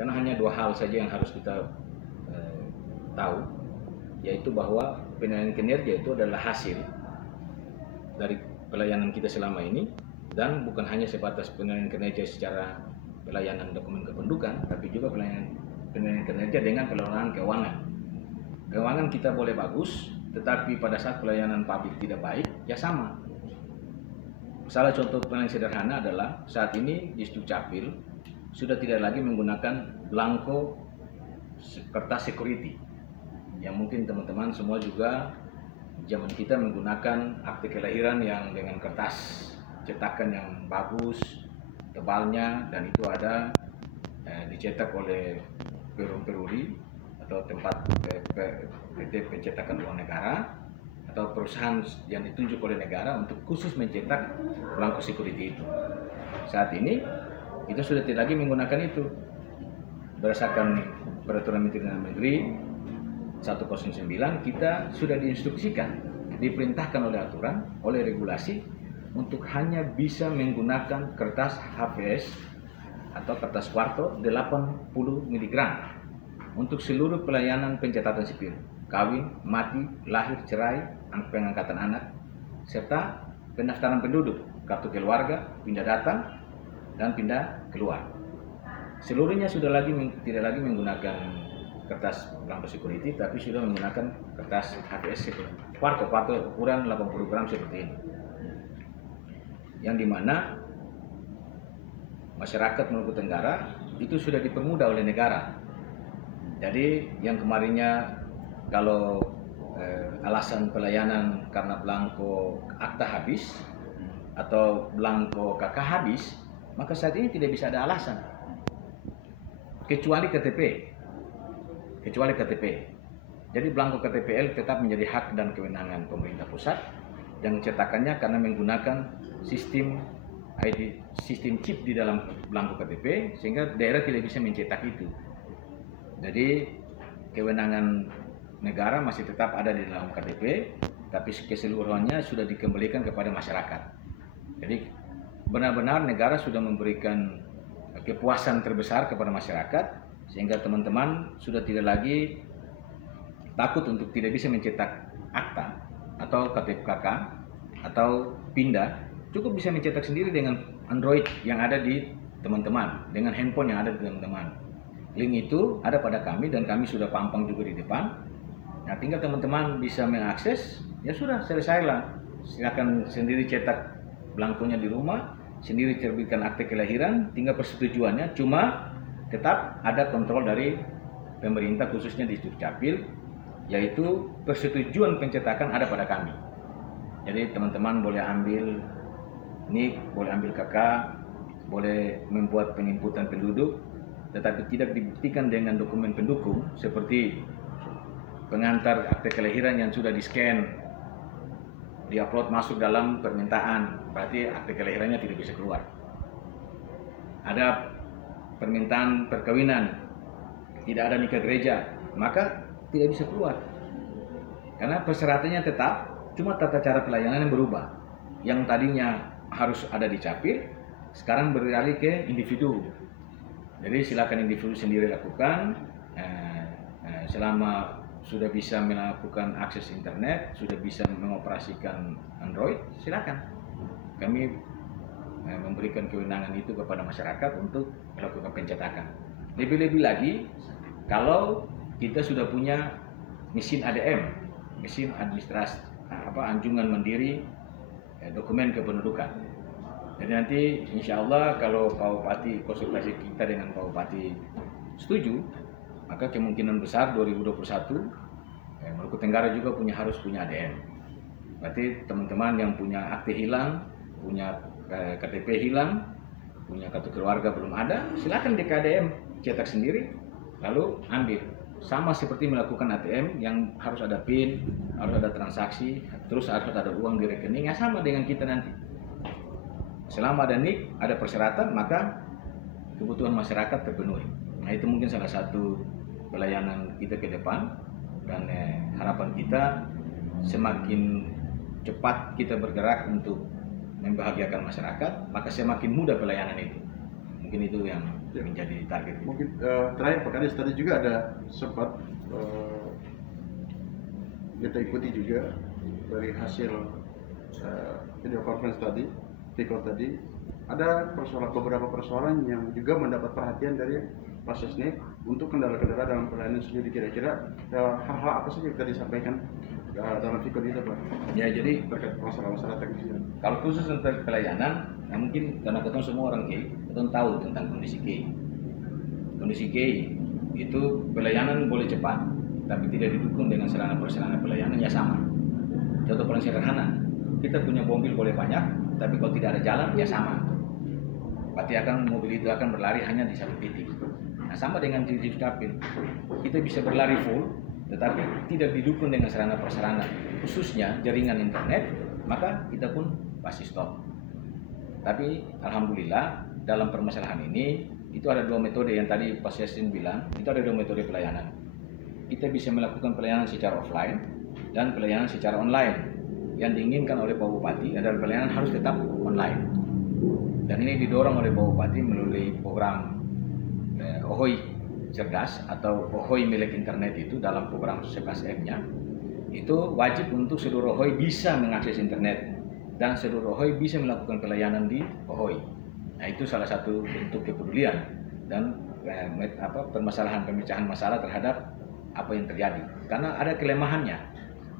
Karena hanya dua hal saja yang harus kita tahu, yaitu bahwa penilaian kinerja itu adalah hasil dari pelayanan kita selama ini, dan bukan hanya sebatas penilaian kinerja secara pelayanan dokumen kependudukan, tapi juga penilaian kinerja dengan pengelolaan keuangan. Keuangan kita boleh bagus, tetapi pada saat pelayanan publik tidak baik, ya sama. Salah contoh paling sederhana adalah saat ini di Dukcapil sudah tidak lagi menggunakan blanko kertas security. Yang mungkin teman-teman semua juga zaman kita menggunakan akte kelahiran yang dengan kertas cetakan yang bagus, tebalnya, dan itu ada dicetak oleh Perum Peruri atau tempat PT pencetakan uang negara atau perusahaan yang ditunjuk oleh negara untuk khusus mencetak blanko security itu. Saat ini kita sudah tidak lagi menggunakan itu. Berdasarkan Peraturan Menteri Dalam Negeri 109, kita sudah diinstruksikan, diperintahkan oleh aturan, oleh regulasi untuk hanya bisa menggunakan kertas HVS atau kertas kuarto 80 mg untuk seluruh pelayanan pencatatan sipil, kawin, mati, lahir, cerai, pengangkatan anak, serta pendaftaran penduduk, kartu keluarga, pindah datang, dan pindah keluar. Seluruhnya sudah tidak lagi menggunakan kertas blanko security, tapi sudah menggunakan kertas HVS kuarto ukuran 80 gram seperti ini. Yang dimana masyarakat Maluku Tenggara itu sudah dipermudah oleh negara. Jadi yang kemarinnya kalau alasan pelayanan karena blanko akta habis atau blanko KK habis, maka saat ini tidak bisa ada alasan kecuali KTP. Jadi blanko KTPL tetap menjadi hak dan kewenangan pemerintah pusat yang cetakannya karena menggunakan sistem ID, sistem chip di dalam blanko KTP, sehingga daerah tidak bisa mencetak itu. Jadi kewenangan negara masih tetap ada di dalam KTP, tapi keseluruhannya sudah dikembalikan kepada masyarakat. Jadi benar-benar negara sudah memberikan kepuasan terbesar kepada masyarakat, sehingga teman-teman sudah tidak lagi takut untuk tidak bisa mencetak akta atau KTP KK atau pindah. Cukup bisa mencetak sendiri dengan Android yang ada di teman-teman, dengan handphone yang ada di teman-teman. Link itu ada pada kami dan kami sudah pampang juga di depan. Nah, tinggal teman-teman bisa mengakses, ya sudah, selesailah. Silakan sendiri cetak blankonya di rumah, sendiri terbitkan akte kelahiran, tinggal persetujuannya. Cuma tetap ada kontrol dari pemerintah khususnya di Dukcapil, yaitu persetujuan pencetakan ada pada kami. Jadi teman-teman boleh ambil NIK, boleh ambil KK, boleh membuat penginputan penduduk, tetapi tidak dibuktikan dengan dokumen pendukung seperti pengantar akte kelahiran yang sudah di-scan, di-upload masuk dalam permintaan, berarti akte kelahirannya tidak bisa keluar. Ada permintaan perkawinan, tidak ada nikah gereja, maka tidak bisa keluar. Karena persyaratannya tetap, cuma tata cara pelayanan yang berubah. Yang tadinya harus ada di Capil, sekarang beralih ke individu. Jadi silakan individu sendiri lakukan. Selama sudah bisa melakukan akses internet, sudah bisa mengoperasikan Android, silakan. Kami memberikan kewenangan itu kepada masyarakat untuk melakukan pencetakan. Lebih-lebih lagi, kalau kita sudah punya mesin ADM, mesin administrasi anjungan mandiri dokumen kependudukan. Jadi nanti insya Allah kalau Pak Bupati, konsultasi kita dengan Pak Bupati setuju, maka kemungkinan besar 2021 Maluku Tenggara juga harus punya ADM. Berarti teman-teman yang punya akte hilang, punya KTP hilang, punya kartu keluarga belum ada, silakan di KDM cetak sendiri, lalu ambil. Sama seperti melakukan ATM yang harus ada PIN, harus ada transaksi, terus harus ada uang di rekening, ya sama dengan kita nanti. Selama ada NIK, ada persyaratan, maka kebutuhan masyarakat terpenuhi. Nah, itu mungkin salah satu pelayanan kita ke depan, dan harapan kita semakin cepat kita bergerak untuk membahagiakan masyarakat, maka semakin mudah pelayanan itu. Mungkin itu yang menjadi target. Mungkin terakhir Pak Kades, tadi juga ada sempat kita ikuti juga dari hasil video conference tadi, Viko tadi, ada beberapa persoalan yang juga mendapat perhatian dari Pak Sesnek untuk kendala-kendala dalam pelayanan sendiri. Kira-kira hal-hal apa saja yang tadi disampaikan dalam Viko itu, Pak? Ya, jadi terkait masalah-masalah teknisnya. Kalau khusus untuk pelayanan, nah mungkin karena kita semua orang KI, kita tahu tentang kondisi KI. Kondisi KI itu pelayanan boleh cepat, tapi tidak didukung dengan sarana-prasarana pelayanan ya sama. Contoh paling sederhana, kita punya mobil boleh banyak, tapi kalau tidak ada jalan ya sama. Berarti mobil itu akan berlari hanya di satu titik. Nah, sama dengan di dapil, kita bisa berlari full, tetapi tidak didukung dengan sarana-prasarana, khususnya jaringan internet, maka kita pun pasti stop. Tapi alhamdulillah dalam permasalahan ini itu ada dua metode yang tadi Pak Yasin bilang, itu ada dua metode pelayanan. Kita bisa melakukan pelayanan secara offline dan pelayanan secara online. Yang diinginkan oleh Pak Bupati adalah pelayanan harus tetap online. Dan ini didorong oleh Pak Bupati melalui program OHOI cerdas atau OHOI milik internet itu dalam program 11M-nya. Itu wajib untuk seluruh OHOI bisa mengakses internet dan seluruh OHOI bisa melakukan pelayanan di OHOI. Nah, itu salah satu bentuk kepedulian dan permasalahan pemecahan masalah terhadap apa yang terjadi. Karena ada kelemahannya,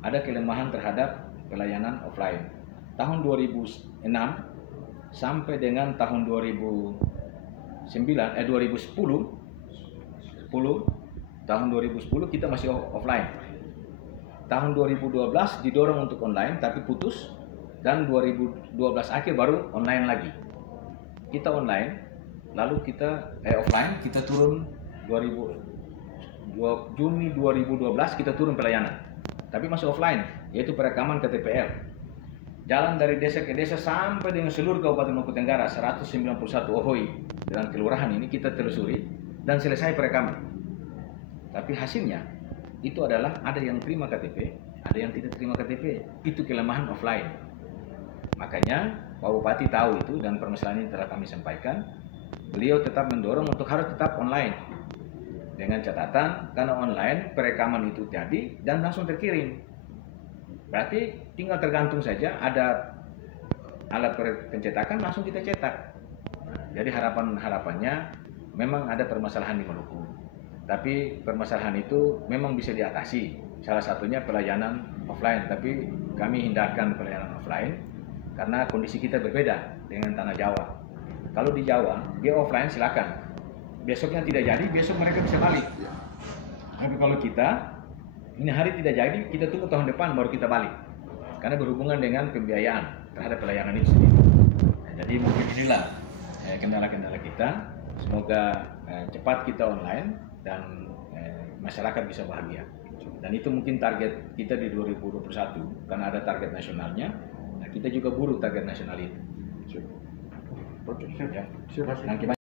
ada kelemahan terhadap pelayanan offline. Tahun 2006 sampai dengan tahun 2010 kita masih offline. Tahun 2012 didorong untuk online tapi putus, dan 2012 akhir baru online lagi. Kita online, lalu kita offline, kita turun Juni 2012 kita turun pelayanan, tapi masih offline, yaitu perekaman KTPL. Jalan dari desa ke desa sampai dengan seluruh Kabupaten Maluku Tenggara 191 OHOI dan kelurahan ini kita telusuri dan selesai perekaman. Tapi hasilnya itu adalah ada yang terima KTP, ada yang tidak terima KTP. Itu kelemahan offline. Makanya Pak Bupati tahu itu dan permasalahan ini telah kami sampaikan. Beliau tetap mendorong untuk harus tetap online. Dengan catatan karena online perekaman itu jadi dan langsung terkirim. Berarti tinggal tergantung saja ada alat pencetakan langsung kita cetak. Jadi harapannya memang ada permasalahan di Maluku. Tapi permasalahan itu memang bisa diatasi. Salah satunya pelayanan offline, tapi kami hindarkan pelayanan offline karena kondisi kita berbeda dengan tanah Jawa. Kalau di Jawa, dia offline silakan. Besoknya tidak jadi, besok mereka bisa balik. Tapi kalau kita, ini hari tidak jadi, kita tunggu tahun depan baru kita balik. Karena berhubungan dengan pembiayaan terhadap pelayanan itu sendiri. Nah, jadi mungkin inilah kendala-kendala kita. Semoga cepat kita online dan masyarakat bisa bahagia. Dan itu mungkin target kita di 2021, karena ada target nasionalnya. Nah, kita juga buru target nasional itu. Oke, siap. Ya.